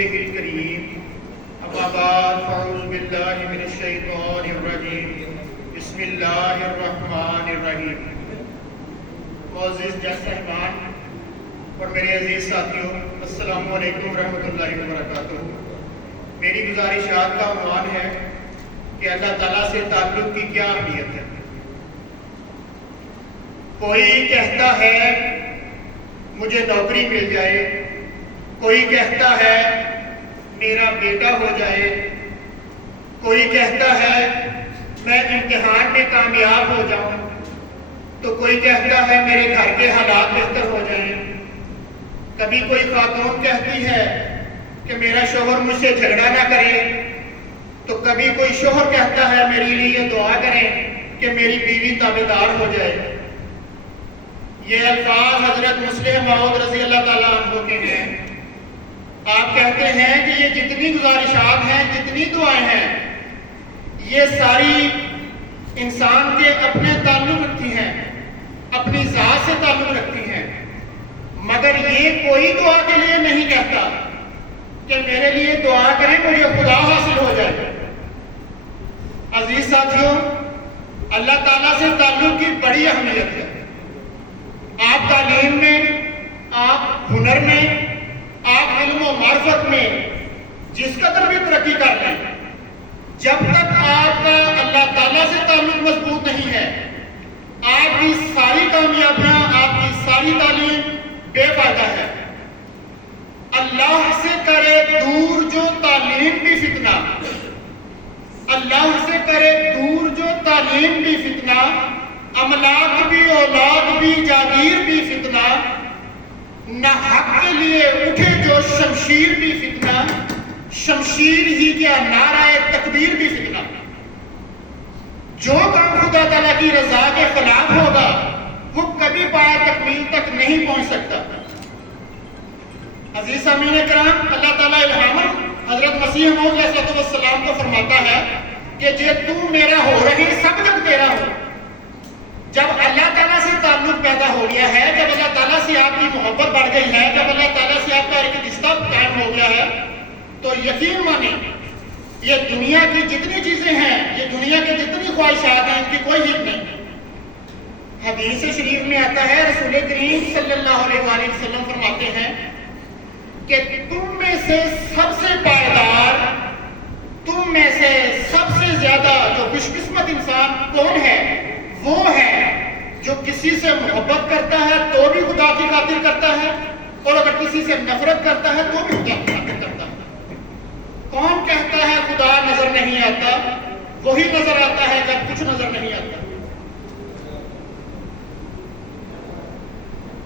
رسوله الكريم اما بعد فاعوذ باللہ من الشیطان الرجیم بسم اللہ الرحمن الرحیم۔ معزز جج صاحبان اور میرے عزیز ساتھیوں، السلام علیکم ورحمۃ اللہ وبرکاتہ۔ میری گزارشات کا عنوان ہے کہ اللہ تعالیٰ سے تعلق کی کیا اہمیت ہے۔ کوئی کہتا ہے مجھے نوکری مل جائے، کوئی کہتا ہے میرا بیٹا ہو جائے، کوئی کہتا ہے میں امتحان میں کامیاب ہو جاؤں، تو کوئی کہتا ہے میرے گھر کے حالات بہتر ہو جائیں۔ کبھی کوئی خاتون کہتی ہے کہ میرا شوہر مجھ سے جھگڑا نہ کرے، تو کبھی کوئی شوہر کہتا ہے میرے لیے دعا کریں کہ میری بیوی تابعدار ہو جائے۔ یہ الفاظ حضرت مسلم موعود رضی اللہ تعالیٰ عنہ کے ہیں۔ آپ کہتے ہیں کہ یہ جتنی گزارشات ہیں، جتنی دعائیں ہیں، یہ ساری انسان کے اپنے تعلق رکھتی ہیں، اپنی ذات سے تعلق رکھتی ہیں، مگر یہ کوئی دعا کے لیے نہیں کہتا کہ میرے لیے دعا کریں مجھے خدا حاصل ہو جائے۔ عزیز ساتھیوں، اللہ تعالیٰ سے تعلق کی بڑی اہمیت ہے۔ آپ تعلیم میں، آپ ہنر میں، آپ علم و معرفت میں جس قدر بھی ترقی کر لیں، جب تک آپ کا اللہ تعالیٰ سے تعلق مضبوط نہیں ہے، آپ کی ساری کامیابیاں، آپ کی ساری تعلیم بے فائدہ ہے۔ اللہ سے کرے دور جو تعلیم بھی فتنہ، اللہ سے کرے دور جو تعلیم بھی فتنہ، املاک بھی اولاد بھی جاگیر بھی فتنہ، نہ حق کے لیے اٹھے جو شمشیر بھی فتنہ، شمشیر ہی کیا نعرہ تکبیر بھی فتنہ۔ جو کام خدا تعالیٰ کی رضا کے خلاف ہوگا وہ کبھی پایا تکمیل تک نہیں پہنچ سکتا۔ عزیز سامعین کرام، اللہ تعالیٰ الہاماً حضرت مسیح موعود علیہ السلام کو فرماتا ہے کہ جے تو میرا ہو رہے سب جگ تیرا ہو۔ جب اللہ تعالیٰ سے تعلق پیدا ہو گیا ہے، جب اللہ تعالیٰ سے آپ کی محبت بڑھ گئی ہے، جب اللہ تعالیٰ سے آپ کا ایک رشتہ قائم ہو گیا ہے، تو یقین مانیں یہ دنیا کی جتنی چیزیں ہیں، یہ دنیا کی جتنی خواہشات ہیں، ان کی کوئی حد نہیں۔ حدیث شریف میں آتا ہے، رسول کریم صلی اللہ علیہ وآلہ وسلم فرماتے ہیں کہ تم میں سے سب سے پائیدار، تم میں سے سب سے زیادہ جو خوش قسمت انسان کون ہے؟ وہ ہے جو کسی سے محبت کرتا ہے تو بھی خدا کی خاطر کرتا ہے، اور اگر کسی سے نفرت کرتا ہے تو بھی خدا کی خاطر کرتا ہے۔ کون کہتا ہے خدا نظر نہیں آتا؟ وہی نظر آتا ہے جب کچھ نظر نہیں آتا۔